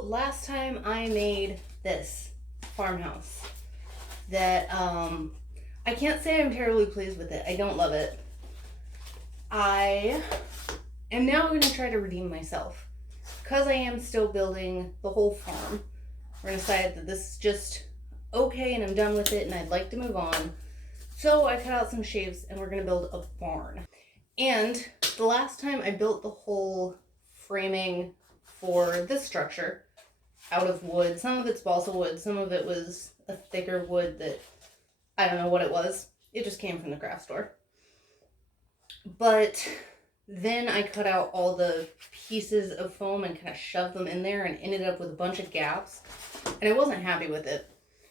So last time I made this farmhouse that I can't say I'm terribly pleased with it. I don't love it. I am now going to try to redeem myself. Because I am still building the whole farm, we're going to decide that this is just okay and I'm done with it and I'd like to move on. So I cut out some shapes and we're going to build a barn. And the last time I built the whole framing for this structure out of wood. Some of it's balsa wood, some of it was a thicker wood that I don't know what it was. It just came from the craft store. But then I cut out all the pieces of foam and kind of shoved them in there and ended up with a bunch of gaps. And I wasn't happy with it.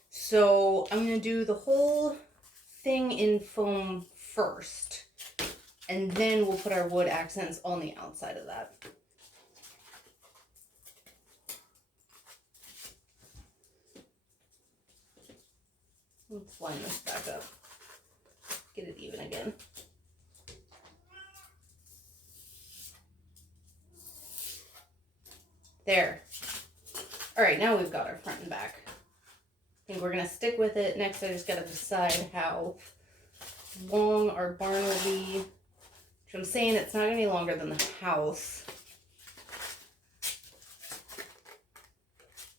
So I'm going to do the whole thing in foam first. And then we'll put our wood accents on the outside of that. Let's line this back up. Get it even again. There. Alright, now we've got our front and back. I think we're going to stick with it. Next, I just got to decide how long our barn will be. Which I'm saying it's not going to be longer than the house.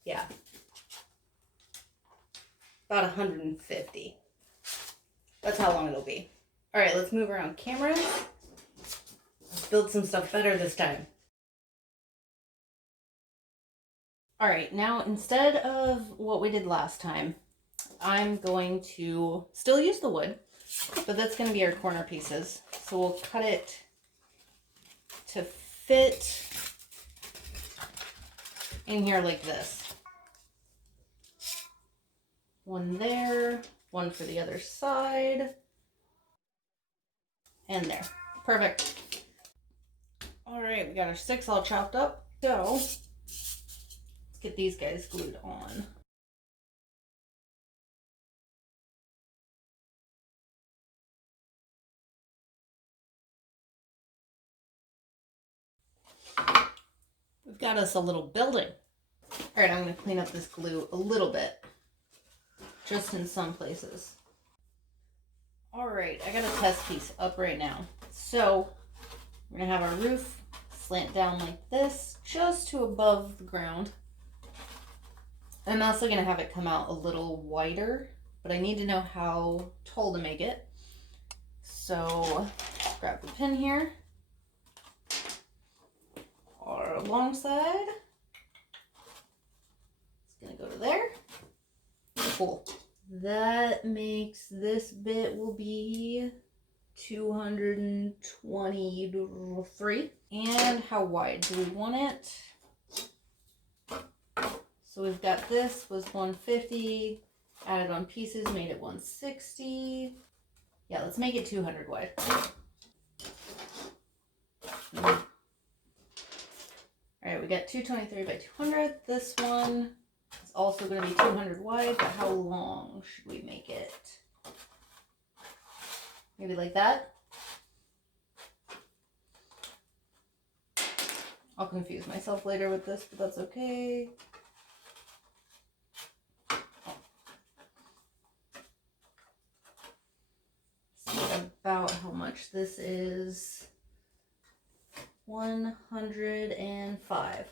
Yeah. About 150. That's how long it'll be. Alright, let's move around cameras. Let's build some stuff better this time. Alright, now instead of what we did last time, I'm going to still use the wood, but that's going to be our corner pieces. So we'll cut it to fit in here like this. One there, one for the other side, and there. Perfect. Alright, we got our sticks all chopped up. So, let's get these guys glued on. We've got us a little building. Alright, I'm going to clean up this glue a little bit. Just in some places. Alright, I got a test piece up right now. So, we're going to have our roof slant down like this, just to above the ground. I'm also going to have it come out a little wider, but I need to know how tall to make it. So, grab the pin here. Our long side. It's going to go to there. Cool. That makes this bit will be 223. And how wide do we want it? So we've got this was 150, added on pieces, made it 160. Yeah, let's make it 200 wide. All right, we got 223 by 200. This one is also going to be 200 wide, but how long should we make it? Maybe like that? I'll confuse myself later with this, but that's okay. See about how much this is. 105.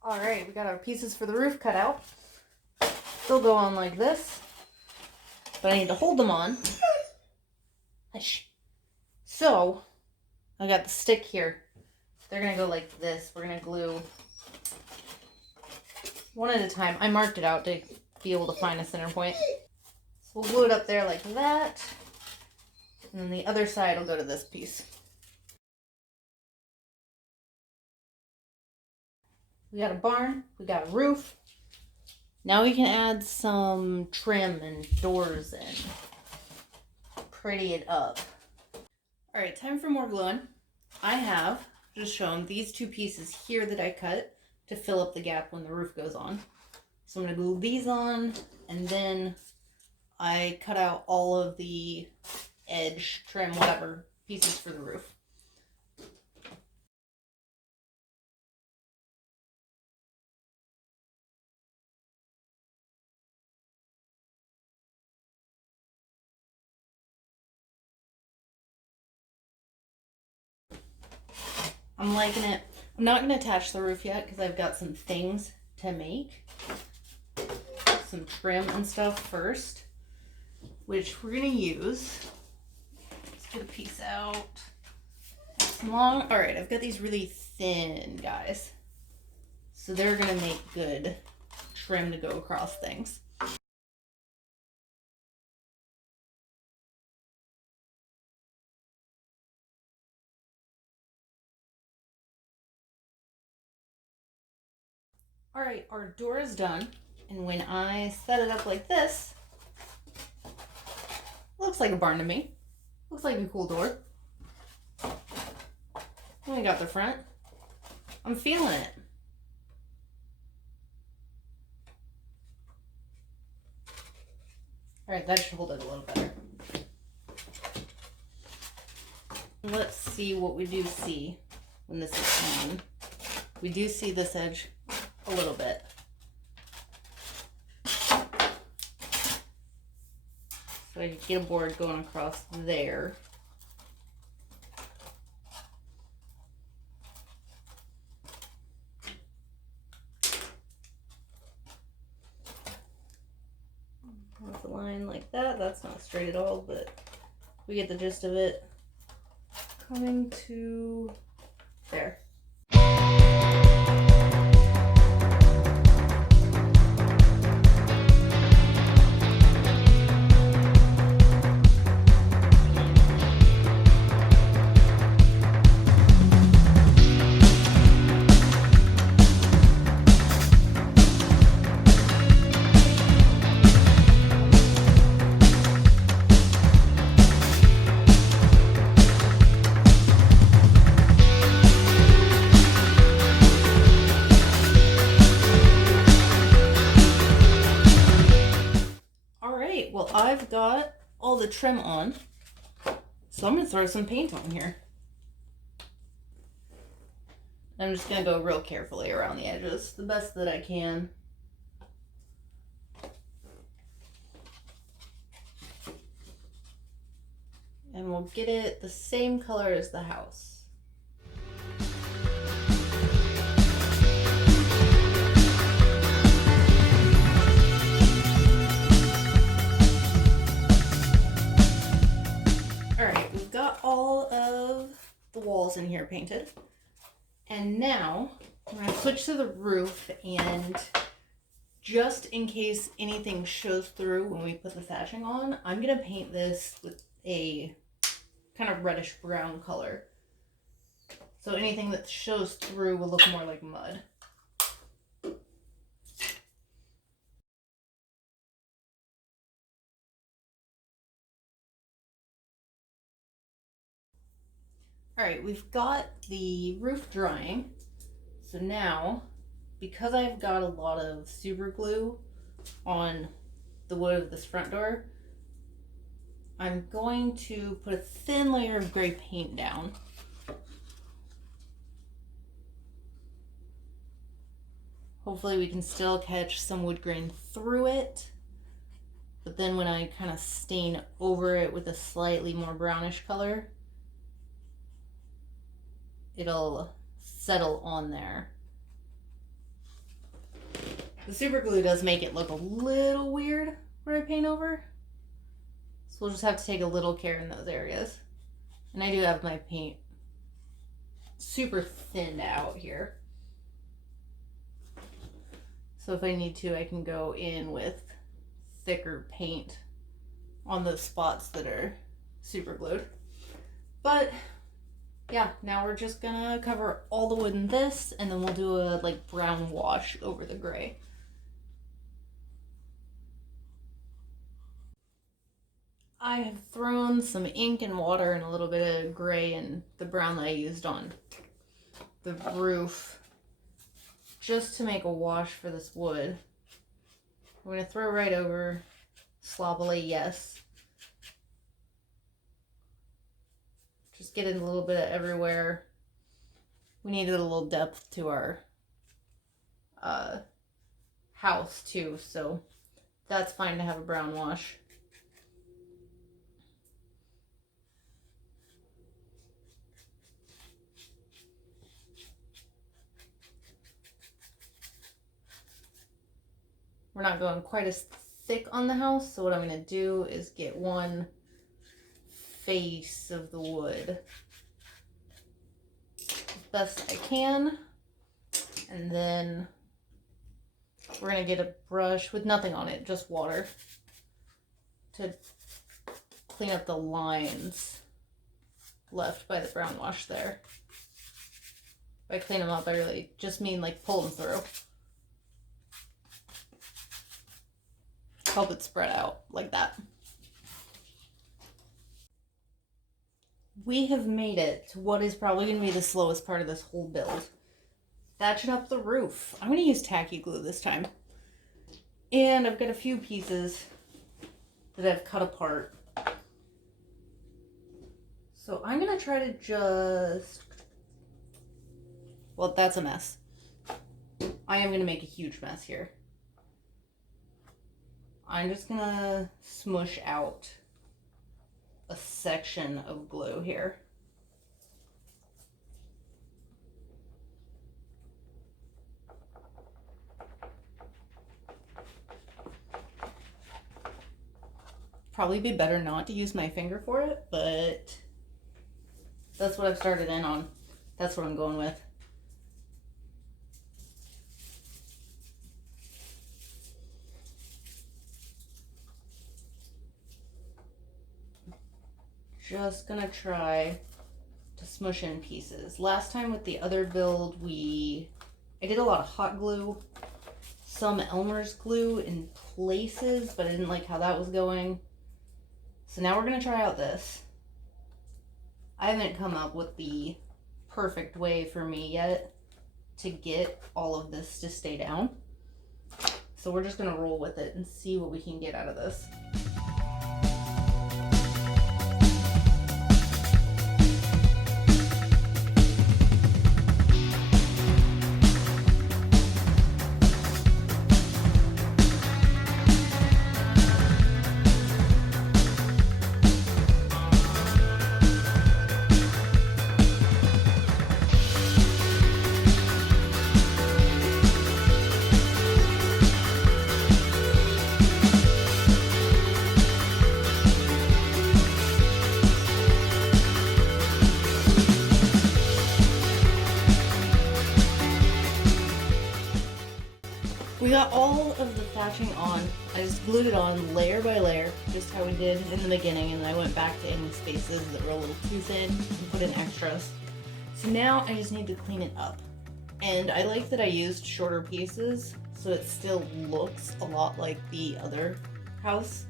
All right, we got our pieces for the roof cut out. They'll go on like this, but I need to hold them on. So, I got the stick here. They're gonna go like this. We're gonna glue one at a time. I marked it out to be able to find a center point. So we'll glue it up there like that. And then the other side will go to this piece. We got a barn, we got a roof. Now we can add some trim and doors and pretty it up. All right, time for more gluing. I have just shown these two pieces here that I cut to fill up the gap when the roof goes on. So I'm gonna glue these on, and then I cut out all of the edge, trim, whatever, pieces for the roof. I'm liking it. I'm not going to attach the roof yet because I've got some things to make. Some trim and stuff first, which we're going to use. Let's get a piece out. Some long. All right, I've got these really thin guys. So they're going to make good trim to go across things. All right, our door is done. And when I set it up like this, looks like a barn to me. Looks like a cool door. And we got the front. I'm feeling it. All right, that should hold it a little better. Let's see what we do see when this is on. We do see this edge a little bit. So I could get a board going across there. With a line like that, that's not straight at all, but we get the gist of it. Coming to there. Well, I've got all the trim on, so I'm going to throw some paint on here. I'm just going to go real carefully around the edges, the best that I can. And we'll get it the same color as the house. Alright, we've got all of the walls in here painted. And now I'm going to switch to the roof, and just in case anything shows through when we put the thatching on, I'm going to paint this with a kind of reddish brown color. So anything that shows through will look more like mud. All right, we've got the roof drying. So now, because I've got a lot of super glue on the wood of this front door, I'm going to put a thin layer of gray paint down. Hopefully we can still catch some wood grain through it. But then when I kind of stain over it with a slightly more brownish color, it'll settle on there. The super glue does make it look a little weird where I paint over. So we'll just have to take a little care in those areas. And I do have my paint super thinned out here. So if I need to, I can go in with thicker paint on those spots that are super glued. But yeah, now we're just gonna cover all the wood in this, and then we'll do a like brown wash over the gray. I have thrown some ink and water and a little bit of gray and the brown that I used on the roof just to make a wash for this wood. I'm going to throw right over, sloppily, yes. Just get it a little bit everywhere. We needed a little depth to our house too, so that's fine to have a brown wash. we're not going quite as thick on the house. So what I'm going to do is get one face of the wood as best I can. And then we're going to get a brush with nothing on it, just water, to clean up the lines left by the brown wash there. By clean them up, I really just mean like pull them through. Help it spread out like that. We have made it to what is probably going to be the slowest part of this whole build. Thatching up the roof. I'm going to use tacky glue this time. And I've got a few pieces that I've cut apart. So I'm going to try to just... Well, that's a mess. I am going to make a huge mess here. I'm just going to smush out a section of glue here. Probably be better not to use my finger for it, but that's what I've started in on. That's what I'm going with. Just gonna try to smush in pieces. Last time with the other build, I did a lot of hot glue, some Elmer's glue in places, but I didn't like how that was going. So now we're gonna try out this. I haven't come up with the perfect way for me yet to get all of this to stay down. So we're just gonna roll with it and see what we can get out of this. We got all of the thatching on. I just glued it on layer by layer, just how we did in the beginning, and then I went back to any spaces that were a little too thin and put in extras. So now I just need to clean it up. And I like that I used shorter pieces, so it still looks a lot like the other house.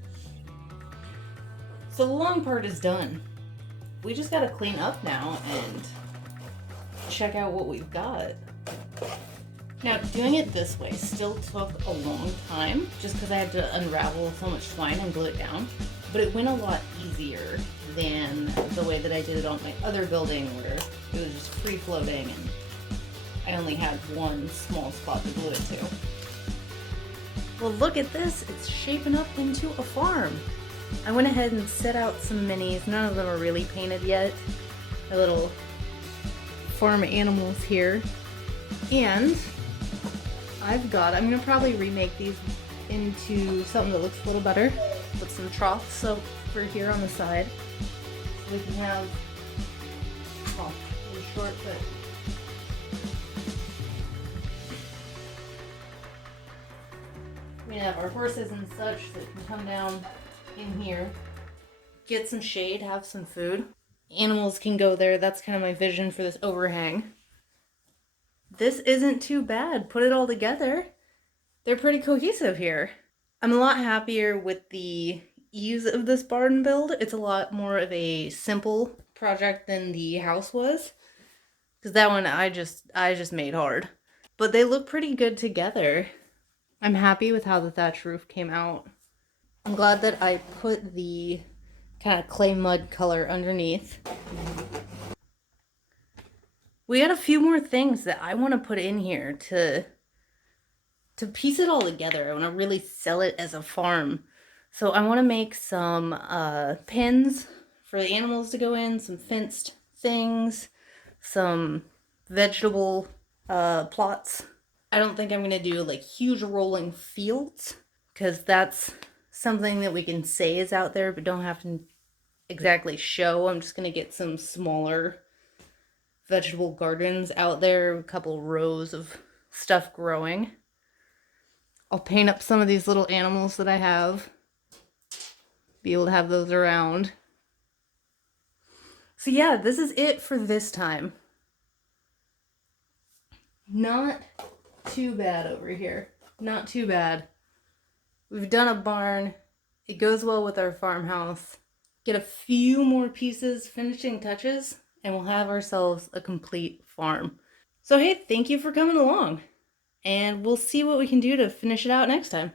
So the long part is done. We just gotta clean up now and check out what we've got. Now, doing it this way still took a long time, just because I had to unravel so much twine and glue it down, but it went a lot easier than the way that I did it on my other building, where it was just free floating and I only had one small spot to glue it to. Well, look at this, it's shaping up into a farm. I went ahead and set out some minis. None of them are really painted yet. My little farm animals here. And I'm gonna probably remake these into something that looks a little better. Put some troughs over here on the side. So we can have, well, a little short, but we can have our horses and such that can come down in here, get some shade, have some food. Animals can go there. That's kind of my vision for this overhang. This isn't too bad. Put it all together. They're pretty cohesive here. I'm a lot happier with the ease of this barn build. It's a lot more of a simple project than the house was. Because that one I just made hard. But they look pretty good together. I'm happy with how the thatch roof came out. I'm glad that I put the kind of clay mud color underneath. We got a few more things that I want to put in here to piece it all together. I want to really sell it as a farm. So I want to make some pins for the animals to go in, some fenced things, some vegetable plots. I don't think I'm going to do like huge rolling fields because that's something that we can say is out there but don't have to exactly show. I'm just going to get some smaller vegetable gardens out there, a couple rows of stuff growing. I'll paint up some of these little animals that I have, be able to have those around. So yeah, this is it for this time. Not too bad over here. Not too bad. We've done a barn. It goes well with our farmhouse. Get a few more pieces, finishing touches, and we'll have ourselves a complete farm. So hey, thank you for coming along. And we'll see what we can do to finish it out next time.